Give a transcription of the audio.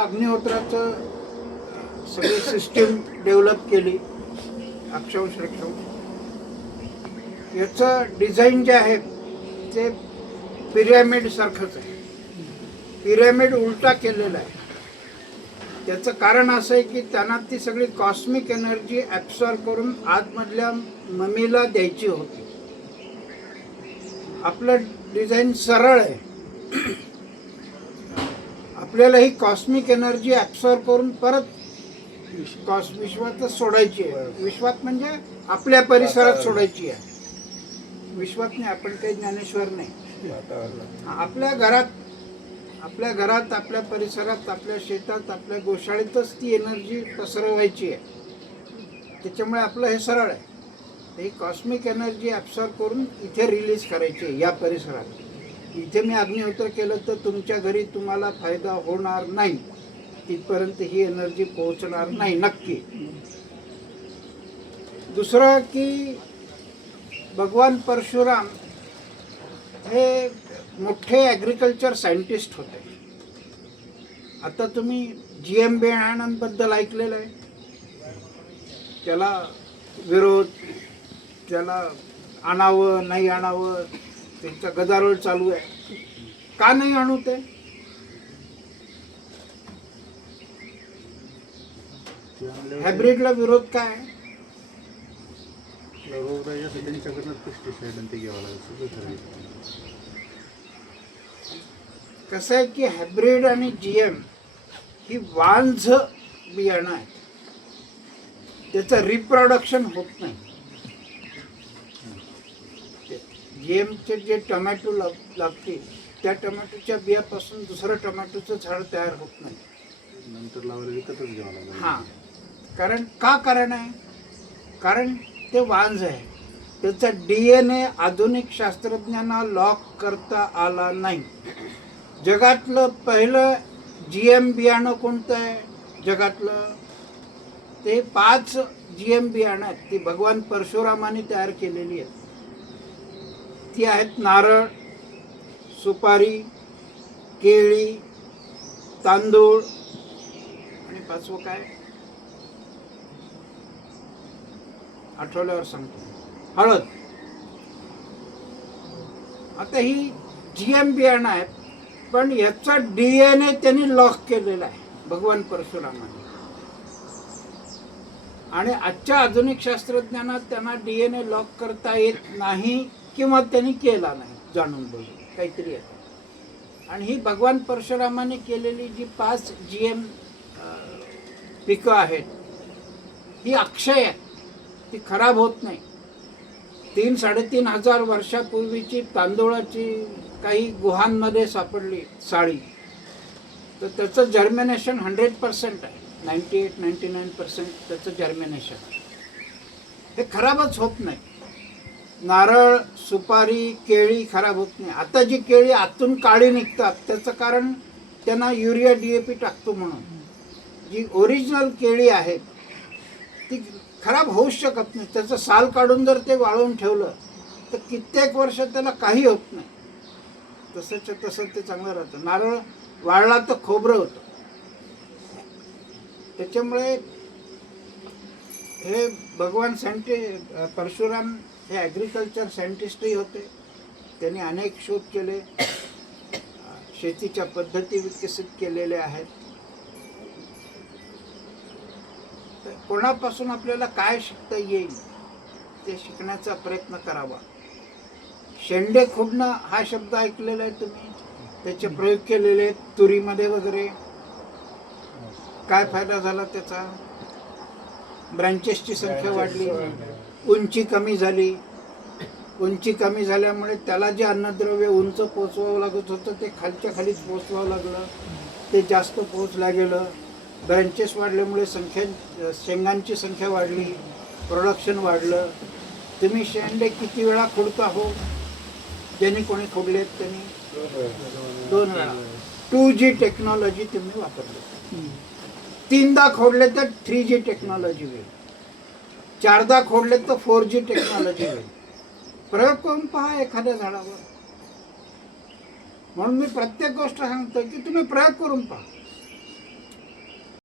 अग्निहोत्राचं सगळी system develop केली अक्षांश रेखांश. याचं डिझाईन जे आहे ते पिरॅमिड सारखंच आहे. पिरॅमिड उलटा केलेला आहे. त्याचं कारण असं आहे की त्यांना ती सगळी कॉस्मिक एनर्जी ॲब्सॉर्ब करून आतमधल्या ममीला द्यायची होती. आपलं डिझाईन सरळ आहे. आपल्याला ही कॉस्मिक एनर्जी ॲब्सॉर्ब करून परत विश्वात सोडायची आहे. विश्वात म्हणजे आपल्या परिसरात सोडायची आहे. विश्वात नाही, आपण काही ज्ञानेश्वर नाही. आपल्या घरात, आपल्या परिसरात, आपल्या शेतात, आपल्या गोशाळेतच ती एनर्जी पसरवायची आहे. त्याच्यामुळे आपलं हे सरळ आहे. ही कॉस्मिक एनर्जी ॲब्सॉर्ब करून इथे रिलीज करायची आहे या परिसरात. इथे मी अग्निहोत्र केलं तर तुमच्या घरी तुम्हाला फायदा होणार नाही, तिथपर्यंत ही एनर्जी पोहोचणार नाही नक्की. दुसरं की भगवान परशुराम हे मोठे ॲग्रिकल्चर सायंटिस्ट होते. आता तुम्ही GM बियाणांबद्दल ऐकलेलं आहे. त्याला विरोध, त्याला आणावं नाही आणावं, त्यांचा गदारोळ चालू आहे. का नाही आणू ते? हायब्रिडला विरोध काय आहे? कसं आहे की हायब्रिड आणि GM ही वांझ बियाणं आहे. त्याचं रिप्रोडक्शन होत नाही. GMचे जे टोमॅटो लागते त्या टोमॅटोच्या बियापासून दुसरं टोमॅटोचं झाड तयार होत नाही. नंतर लावायला विकतच घ्यावं लागेल. हां, कारण आहे कारण ते वांझ आहे. त्याचा DNA आधुनिक शास्त्रज्ञांना लॉक करता आला नाही. जगातलं पहिलं GM बियाणं कोणतं आहे जगातलं? ते 5 GM बियाणं आहेत. ती भगवान परशुरामाने तयार केलेली आहेत. ती आहेत नारळ, सुपारी, केळी, तांदूळ आणि 5वं काय आठवल्यावर सांगतो, हळद. आता ही GM बियाणं आहेत, पण याचा DNA त्यांनी लॉक केलेला आहे भगवान परशुरामाने. आणि आजच्या आधुनिक शास्त्रज्ञांना त्यांना DNA लॉक करता येत नाही किंवा त्यांनी केला नाही जाणून बघून काहीतरी आहे. आणि ही भगवान परशुरामाने केलेली जी 5 GM पिकं आहेत ही अक्षय आहे. ती खराब होत नाही. 3-3.5 हजार वर्षापूर्वीची तांदूळाची काही गुहांमध्ये सापडली साळी, तर त्याचं जर्मिनेशन 100% आहे. 98-99% त्याचं जर्मिनेशन. हे खराबच होत नाही. नारळ, सुपारी, केळी खराब होत नाही. आता जी केळी आतून काळी निघतात त्याचं कारण त्यांना युरिया DAP टाकतो म्हणून. जी ओरिजिनल केळी आहेत ती खराब होऊच शकत नाही. त्याचं साल काढून जर ते वाळवून ठेवलं तर कित्येक वर्ष त्याला काही होत नाही. तसंच्या तसं ते चांगलं राहतं. नारळ वाळला तर खोबरं होतं. त्याच्यामुळे हे भगवान परशुराम हे ॲग्रिकल्चर सायंटिस्टही होते. त्यांनी अनेक शोध केले, शेतीच्या पद्धती विकसित केलेल्या आहेत. तर कोणापासून आपल्याला काय शिकता येईल ते शिकण्याचा प्रयत्न करावा. शेंडे खुडणं हा शब्द ऐकलेला आहे तुम्ही. त्याचे प्रयोग केलेले आहेत तुरीमध्ये वगैरे. काय फायदा झाला त्याचा? ब्रँचेसची संख्या वाढली, उंची कमी झाली. उंची कमी झाल्यामुळे त्याला जे अन्नद्रव्य उंच पोचवावं लागत होतं ते खालच्या खालीच पोचवावं लागलं. ते जास्त पोचलं गेलं. ब्रँचेस वाढल्यामुळे शेंगांची संख्या वाढली, प्रोडक्शन वाढलं. तुम्ही शेंडे किती वेळा खुडता हो? ज्यांनी कोणी खुडलेत त्यांनी 2 वेळा. 2G टेक्नॉलॉजी तुम्ही वापरली. 3दा खोडले तर 3G टेक्नॉलॉजी होईल. 4दा खोडले तर 4G टेक्नॉलॉजी होईल. प्रयोग करून पहा एखाद्या झाडावर. म्हणून मी प्रत्येक गोष्ट सांगतो की तुम्ही प्रयोग करून पहा.